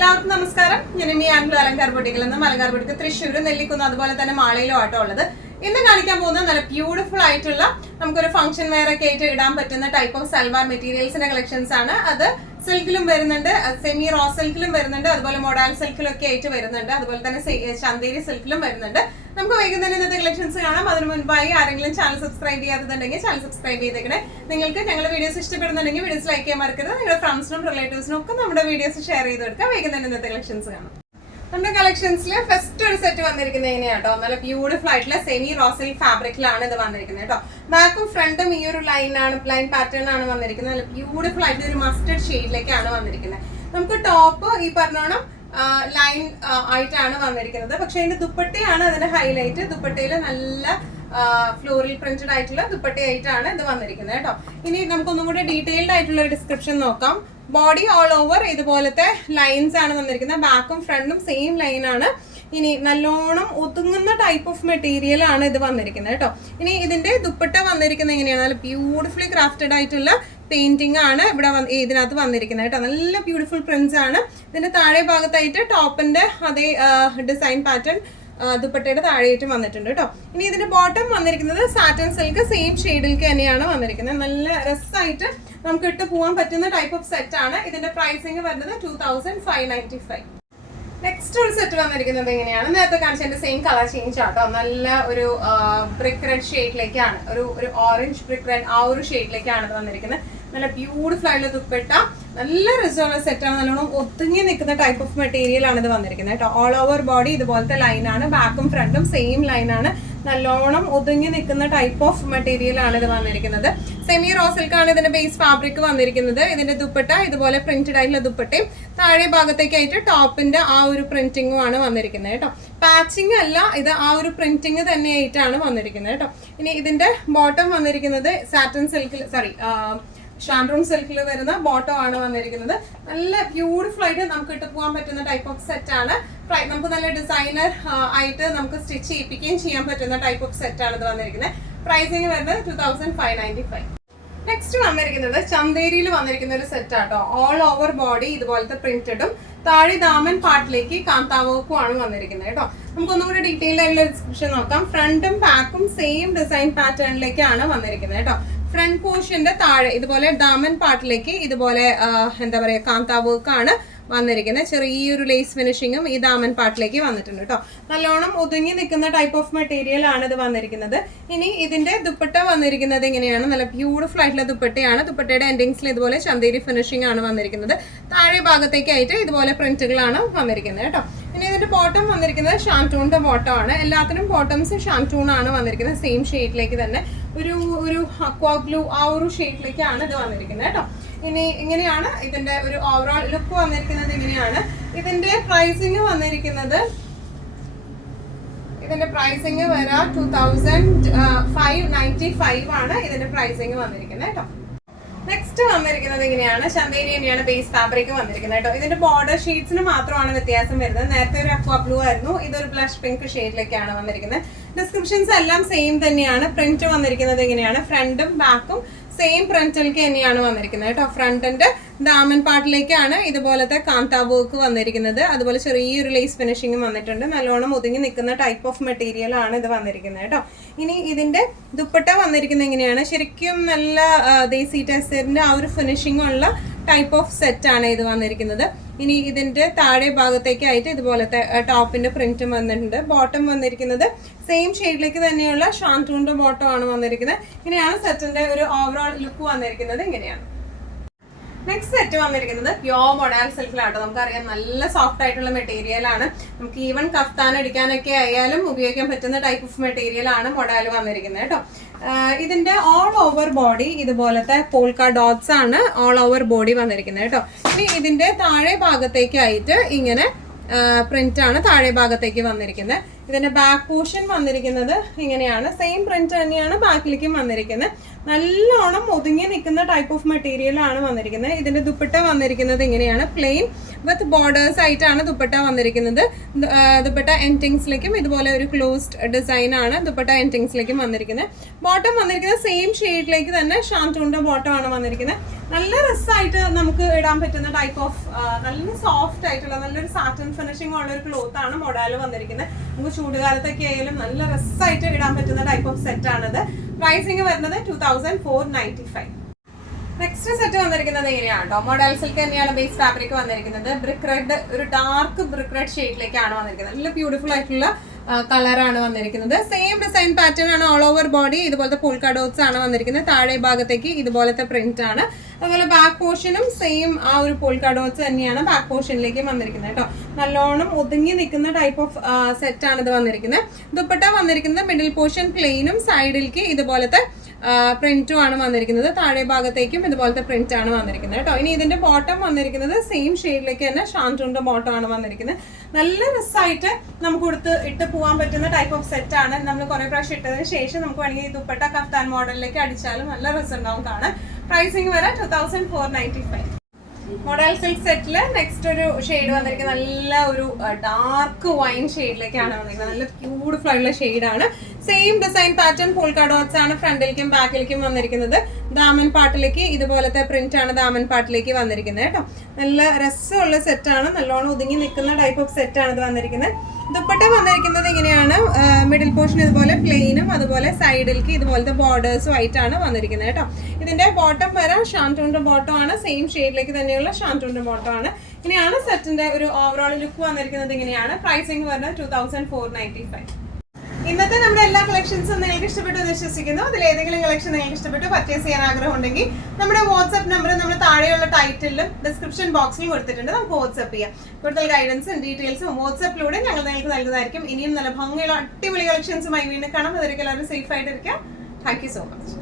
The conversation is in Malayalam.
എല്ലാവർക്കും നമസ്കാരം. ഞാൻ അലങ്കാർ ബൊട്ടിക്കിൽ നിന്ന് മലങ്കാർ ബൊട്ടിക്ക് തൃശ്ശൂർ നെല്ലിക്കുന്ന് അതുപോലെ തന്നെ മാളയിലും ആട്ടോ ഉള്ളത്. ഇന്ന് കാണിക്കാൻ പോകുന്നത് നല്ല ബ്യൂട്ടിഫുൾ ആയിട്ടുള്ള നമുക്കൊരു ഫംഗ്ഷൻ വെയർ ഒക്കെ ആയിട്ട് ഇടാൻ പറ്റുന്ന ടൈപ്പ് ഓഫ് സൽവാർ മെറ്റീരിയൽസിന്റെ കളക്ഷൻസ് ആണ്. അത് സിൽക്കിലും വരുന്നുണ്ട്, സെമി റോ സിൽക്കിലും വരുന്നുണ്ട്, അതുപോലെ മൊഡാൽ സിൽക്കിലും ഒക്കെ ആയിട്ട് വരുന്നുണ്ട്, അതുപോലെ തന്നെ ചന്തേരി സിൽക്കിലും വരുന്നുണ്ട്. നമുക്ക് വൈകുന്നേരം ഇന്നത്തെ കളക്ഷൻസ് കാണാം. അതിന് മുൻപായി ആരെങ്കിലും ചാനൽ സബ്സ്ക്രൈബ് ചെയ്യാത്തതുണ്ടെങ്കിൽ ചാനൽ സബ്സ്ക്രൈബ് ചെയ്തേക്കണേ. നിങ്ങൾക്ക് ഞങ്ങളുടെ വീഡിയോസ് ഇഷ്ടപ്പെടുന്നുണ്ടെങ്കിൽ വീഡിയോസ് ലൈക്ക് ചെയ്യാൻ മറക്കരുത്. നിങ്ങളുടെ ഫ്രണ്ട്സിനും റിലേറ്റീവ്സിനും ഒക്കെ നമ്മുടെ വീഡിയോസ് ഷെയർ ചെയ്ത് കൊടുക്കുക. വൈകുന്നേരം ഇന്നത്തെ കളക്ഷൻസ് കാണാം. നമ്മുടെ കളക്ഷൻസിൽ ഫസ്റ്റ് ഒരു സെറ്റ് വന്നിരിക്കുന്നത് എങ്ങനെയാട്ടോ, നല്ല ബ്യൂട്ടിഫുൾ ആയിട്ടുള്ള സെമി റോസിൽ ഫാബ്രിക്കിലാണ് ഇത് വന്നിരിക്കുന്നത് കേട്ടോ. ബാക്കും ഫ്രണ്ടും ഈ ഒരു ലൈൻ പാറ്റേൺ ആണ് വന്നിരിക്കുന്നത്. നല്ല ബ്യൂട്ടിഫുൾ ആയിട്ട് ഒരു മസ്റ്റർഡ് ഷെയ്ഡിലേക്കാണ് വന്നിരിക്കുന്നത്. നമുക്ക് ടോപ്പ് ഈ പറഞ്ഞോണം ലൈൻ ആയിട്ടാണ് വന്നിരിക്കുന്നത്. പക്ഷെ അതിന്റെ ദുപ്പട്ടയാണ് അതിന്റെ ഹൈലൈറ്റ്. ദുപ്പട്ടയിൽ നല്ല ഫ്ലോറൽ പ്രിന്റഡ് ആയിട്ടുള്ള ദുപ്പട്ടയായിട്ടാണ് ഇത് വന്നിരിക്കുന്നത് കേട്ടോ. ഇനി നമുക്കൊന്നും കൂടെ ഡീറ്റെയിൽഡ് ആയിട്ടുള്ള ഒരു ഡിസ്ക്രിപ്ഷൻ നോക്കാം. ബോഡി ഓൾ ഓവർ ഇതുപോലത്തെ ലൈൻസ് ആണ് വന്നിരിക്കുന്നത്. ബാക്കും ഫ്രണ്ടും സെയിം ലൈൻ ആണ്. ഇനി നല്ലോണം ഒതുങ്ങുന്ന ടൈപ്പ് ഓഫ് മെറ്റീരിയൽ ആണ് ഇത് വന്നിരിക്കുന്നത് കേട്ടോ. ഇനി ഇതിന്റെ ദുപ്പട്ട വന്നിരിക്കുന്നത് എങ്ങനെയാണ്, നല്ല ബ്യൂട്ടിഫുള്ളി ക്രാഫ്റ്റഡ് ആയിട്ടുള്ള പെയിന്റിംഗ് ആണ് ഇവിടെ ഇതിനകത്ത് വന്നിരിക്കുന്നത് കേട്ടോ. നല്ല ബ്യൂട്ടിഫുൾ പ്രിന്റ്സ് ആണ്. ഇതിന്റെ താഴെ ഭാഗത്തായിട്ട് ടോപ്പിന്റെ അതേ ഡിസൈൻ പാറ്റേൺ ദുപ്പട്ടയുടെ താഴെയായിട്ട് വന്നിട്ടുണ്ട് കേട്ടോ. ഇനി ഇതിന്റെ ബോട്ടം വന്നിരിക്കുന്നത് സാറ്റൻ സിൽക്ക് സെയിം ഷെയ്ഡിലേക്ക് തന്നെയാണ് വന്നിരിക്കുന്നത്. നല്ല രസമായിട്ട് നമുക്ക് ഇട്ട് പോകാൻ പറ്റുന്ന ടൈപ്പ് ഓഫ് സെറ്റ് ആണ്. ഇതിന്റെ പ്രൈസിങ് വരുന്നത് 2595. നെക്സ്റ്റ് ഒരു സെറ്റ് വന്നിരിക്കുന്നത് എങ്ങനെയാണ്, നേരത്തെ കാണിച്ചതിന്റെ സെയിം കളർ ചേഞ്ച് ആട്ടോ. നല്ല ഒരു ബ്രിക്ക് റെഡ് ഷെയ്ഡിലേക്കാണ്, ഒരു ഓറഞ്ച് ബ്രിക്ക് റെഡ് ആ ഒരു ഷെയ്ഡിലേക്കാണ് ഇത് വന്നിരിക്കുന്നത്. നല്ല ബ്യൂട്ടിഫുൾ ആയിട്ടുള്ള ദുപ്പട്ട, നല്ല റിസോർട്ട് സെറ്റ് ആണ്. നല്ലോണം ഒതുങ്ങി നിൽക്കുന്ന ടൈപ്പ് ഓഫ് മെറ്റീരിയൽ ആണ് ഇത് വന്നിരിക്കുന്നത് കേട്ടോ. ഓൾ ഓവർ ബോഡി ഇതുപോലത്തെ ലൈനാണ്, ബാക്കും ഫ്രണ്ടും സെയിം ലൈനാണ്. നല്ലോണം ഒതുങ്ങി നിൽക്കുന്ന ടൈപ്പ് ഓഫ് മെറ്റീരിയൽ ആണ് ഇത് വന്നിരിക്കുന്നത്. സെമി റോ സിൽക്കാണ് ഇതിന്റെ ബേസ് ഫാബ്രിക് വന്നിരിക്കുന്നത്. ഇതിന്റെ ദുപ്പട്ട ഇതുപോലെ പ്രിന്റഡ് ആയിട്ടുള്ള ദുപ്പട്ടയും താഴെ ഭാഗത്തേക്കായിട്ട് ടോപ്പിന്റെ ആ ഒരു പ്രിന്റിങ്ങും ആണ് വന്നിരിക്കുന്നത് കേട്ടോ. പാച്ചിങ് അല്ല, ഇത് ആ ഒരു പ്രിന്റിങ് തന്നെയായിട്ടാണ് വന്നിരിക്കുന്നത് കേട്ടോ. ഇനി ഇതിന്റെ ബോട്ടം വന്നിരിക്കുന്നത് സാറ്റൻ സിൽക്കിൽ ഷാൻഡ്രൂൺ സിൽക്കിൽ വരുന്ന ബോട്ടം ആണ് വന്നിരിക്കുന്നത്. നല്ല ബ്യൂട്ടിഫുൾ ആയിട്ട് നമുക്ക് ഇട്ട് പോകാൻ പറ്റുന്ന ടൈപ്പ് ഓഫ് സെറ്റ് ആണ്. നമുക്ക് നല്ല ഡിസൈനർ ആയിട്ട് നമുക്ക് സ്റ്റിച്ച് ചെയ്യിപ്പിക്കുകയും ചെയ്യാൻ പറ്റുന്ന ടൈപ്പ് ഓഫ് സെറ്റ് ആണ് ഇത് വന്നിരിക്കുന്നത്. പ്രൈസിങ് വരുന്നത് 2595. നെക്സ്റ്റ് വന്നിരിക്കുന്നത് ചന്തേരിയിൽ വന്നിരിക്കുന്ന ഒരു സെറ്റ് ആട്ടോ. ഓൾ ഓവർ ബോഡി ഇതുപോലത്തെ പ്രിന്റഡും താഴെ ദാമൻ പാർട്ടിലേക്ക് കാന്താവർക്കും ആണ് വന്നിരിക്കുന്നത് കേട്ടോ. നമുക്കൊന്നും കൂടി ഡീറ്റെയിൽ ആയിട്ടുള്ള ഡിസ്ക്രിപ്ഷൻ നോക്കാം. ഫ്രണ്ടും ബാക്കും സെയിം ഡിസൈൻ പാറ്റേണിലേക്കാണ് വന്നിരിക്കുന്നത് കേട്ടോ. ഫ്രണ്ട് പോർഷന്റെ താഴെ ഇതുപോലെ ദാമൻ പാർട്ടിലേക്ക് ഇതുപോലെ എന്താ പറയാ കാന്താവർക്കാണ് വന്നിരിക്കുന്നത്. ചെറിയൊരു ലേസ് ഫിനിഷിങ്ങും ഈ ദാമൻ പാർട്ടിലേക്ക് വന്നിട്ടുണ്ട് കേട്ടോ. നല്ലോണം ഒതുങ്ങി നിൽക്കുന്ന ടൈപ്പ് ഓഫ് മെറ്റീരിയൽ ആണ് ഇത് വന്നിരിക്കുന്നത്. ഇനി ഇതിന്റെ ദുപ്പട്ട വന്നിരിക്കുന്നത് എങ്ങനെയാണ്, നല്ല ബ്യൂട്ടിഫുൾ ആയിട്ടുള്ള ദുപ്പട്ടയാണ്. ദുപ്പട്ടയുടെ എൻഡിങ്സിൽ ഇതുപോലെ ചന്തേരി ഫിനിഷിംഗ് ആണ് വന്നിരിക്കുന്നത്. താഴെ ഭാഗത്തേക്കായിട്ട് ഇതുപോലെ പ്രിന്റുകളാണ് വന്നിരിക്കുന്നത് കേട്ടോ. ഇനി ഇതിന്റെ ബോട്ടം വന്നിരിക്കുന്നത് ഷാൻറ്റൂണിന്റെ ബോട്ടം ആണ്. എല്ലാത്തിനും ബോട്ടംസ് ഷാൻറ്റൂൺ ആണ് വന്നിരിക്കുന്നത്. സെയിം ഷെയ്ഡിലേക്ക് തന്നെ ഒരു അക്വാ ബ്ലൂ ആ ഒരു ഷെയ്ഡിലേക്കാണ് ഇത് വന്നിരിക്കുന്നത് കേട്ടോ. ഇനി ഇങ്ങനെയാണ് ഇതിന്റെ ഒരു ഓവറോൾ ലുക്ക് വന്നിരിക്കുന്നത്. ഇങ്ങനെയാണ് ഇതിന്റെ പ്രൈസിങ് വന്നിരിക്കുന്നത്. ഇതിന്റെ പ്രൈസിങ് വരാം 2595 ആണ് ഇതിന്റെ പ്രൈസിങ് വന്നിരിക്കുന്നത് കേട്ടോ. നെക്സ്റ്റ് വന്നിരിക്കുന്നത് ഇങ്ങനെയാണ്, ചന്തേരി തന്നെയാണ് ബേസ് ഫാബ്രിക് വന്നിരിക്കുന്നത് കേട്ടോ. ഇതിന്റെ ബോർഡർ ഷീറ്റ്സിന് മാത്രമാണ് വ്യത്യാസം വരുന്നത്. നേരത്തെ ഒരു അക്വാ ബ്ലൂ ആയിരുന്നു, ഇതൊരു ബ്ലഷ് പിങ്ക് ഷെയ്ഡിലേക്കാണ് വന്നിരിക്കുന്നത്. ഡിസ്ക്രിപ്ഷൻസ് എല്ലാം സെയിം തന്നെയാണ്. പ്രിന്റ് വന്നിരിക്കുന്നത് എങ്ങനെയാണ്, ഫ്രണ്ടും ബാക്കും സെയിം പ്രിന്റിലേക്ക് തന്നെയാണ് വന്നിരിക്കുന്നത് കേട്ടോ. ഫ്രണ്ടിന്റെ ദാമൻ പാർട്ടിലേക്കാണ് ഇതുപോലത്തെ കാന്താ വർക്ക് വന്നിരിക്കുന്നത്. അതുപോലെ ചെറിയൊരു ലേസ് ഫിനിഷിംഗും വന്നിട്ടുണ്ട്. നല്ലോണം ഒതുങ്ങി നിൽക്കുന്ന ടൈപ്പ് ഓഫ് മെറ്റീരിയൽ ആണ് ഇത് വന്നിരിക്കുന്നത് കേട്ടോ. ഇനി ഇതിന്റെ ദുപ്പട്ട വന്നിരിക്കുന്നത് എങ്ങനെയാണ്, ശരിക്കും നല്ല ദേശി ടെക്സ്റ്റൈലിന്റെ ആ ഒരു ഫിനിഷിംഗ് ഉള്ള ടൈപ്പ് ഓഫ് സെറ്റ് ആണ് ഇത് വന്നിരിക്കുന്നത്. ഇനി ഇതിന്റെ താഴെ ഭാഗത്തേക്കായിട്ട് ഇതുപോലത്തെ ടോപ്പിന്റെ പ്രിന്റും വന്നിട്ടുണ്ട്. ബോട്ടം വന്നിരിക്കുന്നത് സെയിം ഷെയ്ഡിലേക്ക് തന്നെയുള്ള ഷാൻറ്റൂണിന്റെ ബോട്ടം ആണ് വന്നിരിക്കുന്നത്. ഇങ്ങനെയാണ് സെറ്റിന്റെ ഒരു ഓവറോൾ ലുക്ക് വന്നിരിക്കുന്നത്. ഇങ്ങനെയാണ്. നെക്സ്റ്റ് സെറ്റ് വന്നിരിക്കുന്നത് പ്യോർ മൊഡാൽ സിൽക്കിലാട്ടോ. നമുക്കറിയാം നല്ല സോഫ്റ്റ് ആയിട്ടുള്ള മെറ്റീരിയൽ ആണ്. നമുക്ക് ഈവൻ കഫ്താൻ അടിക്കാനൊക്കെ ആയാലും ഉപയോഗിക്കാൻ പറ്റുന്ന ടൈപ്പ് ഓഫ് മെറ്റീരിയൽ ആണ് മൊഡാൽ വന്നിരിക്കുന്നത് കേട്ടോ. ഇതിന്റെ ഓൾ ഓവർ ബോഡി ഇതുപോലത്തെ പോൾക്ക ഡോട്ട്സ് ആണ് ഓൾ ഓവർ ബോഡി വന്നിരിക്കുന്നത് കേട്ടോ. ഇനി ഇതിന്റെ താഴെ ഭാഗത്തേക്കായിട്ട് ഇങ്ങനെ പ്രിന്റ് ആണ് താഴെ ഭാഗത്തേക്ക് വന്നിരിക്കുന്നത്. ഇതിന്റെ ബാക്ക് പോർഷൻ വന്നിരിക്കുന്നത് ഇങ്ങനെയാണ്. സെയിം പ്രിന്റ് തന്നെയാണ് ബാക്കിലേക്കും വന്നിരിക്കുന്നത്. നല്ലോണം ഒതുങ്ങി നിൽക്കുന്ന ടൈപ്പ് ഓഫ് മെറ്റീരിയലാണ് വന്നിരിക്കുന്നത്. ഇതിന്റെ ദുപ്പട്ട വന്നിരിക്കുന്നത് ഇങ്ങനെയാണ്, പ്ലെയിൻ വിത്ത് ബോർഡേഴ്സ് ആയിട്ടാണ് ദുപ്പട്ട വന്നിരിക്കുന്നത്. ദുപ്പട്ട എൻഡിങ്സിലേക്കും ഇതുപോലെ ഒരു ക്ലോസ്ഡ് ഡിസൈൻ ആണ് ദുപ്പട്ട എൻഡിങ്സിലേക്കും വന്നിരിക്കുന്നത്. ബോട്ടം വന്നിരിക്കുന്നത് സെയിം ഷെയ്ഡിലേക്ക് തന്നെ ഷാൻറ്റൂണിന്റെ ബോട്ടം ആണ് വന്നിരിക്കുന്നത്. നല്ല രസമായിട്ട് നമുക്ക് ഇടാൻ പറ്റുന്ന ടൈപ്പ് ഓഫ് നല്ല സോഫ്റ്റ് ആയിട്ടുള്ള നല്ലൊരു സാറ്റൻ ഫിനിഷിംഗ് ഉള്ള ഒരു ക്ലോത്ത് ആണ് മൊഡാല് വന്നിരിക്കുന്നത്. നമുക്ക് ചൂടുകാലത്തൊക്കെ ആയാലും നല്ല രസമായിട്ട് ഇടാൻ പറ്റുന്ന ടൈപ്പ് ഓഫ് സെറ്റ് ആണിത്. പ്രൈസിങ് വരുന്നത് 2495. നെക്സ്റ്റ് സെറ്റ് വന്നിരിക്കുന്നത് എങ്ങനെയാണ് കേട്ടോ, മോഡൽ സിൽക്ക് തന്നെയാണ് ബേസ് ഫാബ്രിക് വന്നിരിക്കുന്നത്. ബ്രിക്ക് റെഡ്, ഒരു ഡാർക്ക് ബ്രിക്ക് റെഡ് ഷെയ്ഡിലേക്കാണ് വന്നിരിക്കുന്നത്. നല്ല ബ്യൂട്ടിഫുൾ ആയിട്ടുള്ള കളറാണ് വന്നിരിക്കുന്നത്. സെയിം ഡിസൈൻ പാറ്റേൺ ആണ് ഓൾ ഓവർ ബോഡി. ഇതുപോലത്തെ പോൾക്ക ഡോട്ട്സ് ആണ് വന്നിരിക്കുന്നത്. താഴെ ഭാഗത്തേക്ക് ഇതുപോലത്തെ പ്രിന്റ് ആണ്. അതുപോലെ ബാക്ക് പോർഷനും സെയിം ആ ഒരു പോൾക്ക ഡോട്ട്സ് തന്നെയാണ് ബാക്ക് പോർഷനിലേക്ക് വന്നിരിക്കുന്നത് കേട്ടോ. നല്ലോണം ഒതുങ്ങി നിൽക്കുന്ന ടൈപ്പ് ഓഫ് സെറ്റ് ആണ് ഇത് വന്നിരിക്കുന്നത്. ദുപ്പട്ട വന്നിരിക്കുന്നത് മിഡിൽ പോർഷൻ പ്ലെയിനും സൈഡിലേക്ക് ഇതുപോലത്തെ പ്രിന്റും ആണ് വന്നിരിക്കുന്നത്. താഴെ ഭാഗത്തേക്കും ഇതുപോലത്തെ പ്രിന്റ് ആണ് വന്നിരിക്കുന്നത് കേട്ടോ. ഇനി ഇതിന്റെ ബോട്ടം വന്നിരിക്കുന്നത് സെയിം ഷെയ്ഡിലേക്ക് തന്നെ ഷാൻറ്റൂണിന്റെ ബോട്ടം ആണ് വന്നിരിക്കുന്നത്. നല്ല രസമായിട്ട് നമുക്ക് കൊടുത്ത് ഇട്ട് പോകാൻ പറ്റുന്ന ടൈപ്പ് ഓഫ് സെറ്റ് ആണ്. നമ്മൾ കുറെ പ്രാവശ്യം ഇട്ടതിന് ശേഷം നമുക്ക് വേണമെങ്കിൽ ദുപ്പട്ട കഫ്താൻ മോഡലിലേക്ക് അടിച്ചാലും നല്ല രസം ഉണ്ടാവും കാണാൻ. പ്രൈസിങ് വരെ 2495. മോഡൽ സിൽക്ക് സെറ്റില് നെക്സ്റ്റ് ഒരു ഷെയ്ഡ് വന്നിരിക്കുന്നത് നല്ല ഒരു ഡാർക്ക് വൈൻ ഷെയ്ഡിലേക്കാണ് വന്നിരിക്കുന്നത്. നല്ല ബ്യൂട്ടിഫുൾ ആയിട്ടുള്ള ഷെയ്ഡാണ്. Same design pattern polka dots ആണ് ഫ്രണ്ടിലേക്കും ബാക്കിലേക്കും വന്നിരിക്കുന്നത്. ദാമൻ പാട്ടിലേക്ക് ഇതുപോലത്തെ പ്രിന്റ് ആണ് ദാമൻ പാട്ടിലേക്ക് വന്നിരിക്കുന്നത് കേട്ടോ. നല്ല രസമുള്ള സെറ്റാണ്, നല്ലോണം ഒതുങ്ങി നിൽക്കുന്ന ടൈപ്പ് ഓഫ് സെറ്റ് ആണ് ഇത് വന്നിരിക്കുന്നത്. ദുപ്പട്ട വന്നിരിക്കുന്നത് ഇങ്ങനെയാണ്, മിഡിൽ പോർഷൻ ഇതുപോലെ പ്ലെയിനും അതുപോലെ സൈഡിലേക്ക് ഇതുപോലത്തെ ബോർഡേഴ്സും ആയിട്ടാണ് വന്നിരിക്കുന്നത് കേട്ടോ. ഇതിന്റെ ബോട്ടം വരെ ഷാൻറ്റൂണിന്റെ ബോട്ടം ആണ്, സെയിം ഷെയ്ഡിലേക്ക് തന്നെയുള്ള ഷാൻറ്റൂണിന്റെ ബോട്ടം ആണ്. ഇങ്ങനെയാണ് സെറ്റിന്റെ ഒരു ഓവറോൾ ലുക്ക് വന്നിരിക്കുന്നത്. ഇങ്ങനെയാണ് പ്രൈസിങ് വരുന്നത് 2495. ഇന്നത്തെ നമ്മുടെ എല്ലാ കളക്ഷൻസും നിങ്ങൾക്ക് ഇഷ്ടപ്പെട്ടു എന്ന് വിശ്വസിക്കുന്നു. അതിൽ ഏതെങ്കിലും കളക്ഷൻ നിങ്ങൾക്ക് ഇഷ്ടപ്പെട്ടു പർച്ചേസ് ചെയ്യാൻ ആഗ്രഹം ഉണ്ടെങ്കിൽ നമ്മുടെ വാട്സ്ആപ്പ് നമ്പർ നമ്മൾ താഴെയുള്ള ടൈറ്റിലും ഡിസ്ക്രിപ്ഷൻ ബോക്സിലും കൊടുത്തിട്ടുണ്ട്. നമുക്ക് വാട്സ്ആപ്പ് ചെയ്യാം. കൂടുതൽ ഗൈഡൻസും ഡീറ്റെയിൽസും വാട്സ്ആപ്പിലൂടെ ഞങ്ങൾ നിങ്ങൾക്ക് നൽകുന്നതായിരിക്കും. ഇനിയും നല്ല ഭംഗിയുള്ള അടിപൊളി കളക്ഷൻസുമായി വീണ്ടും കാണാം. അതൊരിക്കലും എല്ലാവരും സേഫ് ആയിട്ടിരിക്കാം. Thank you so much.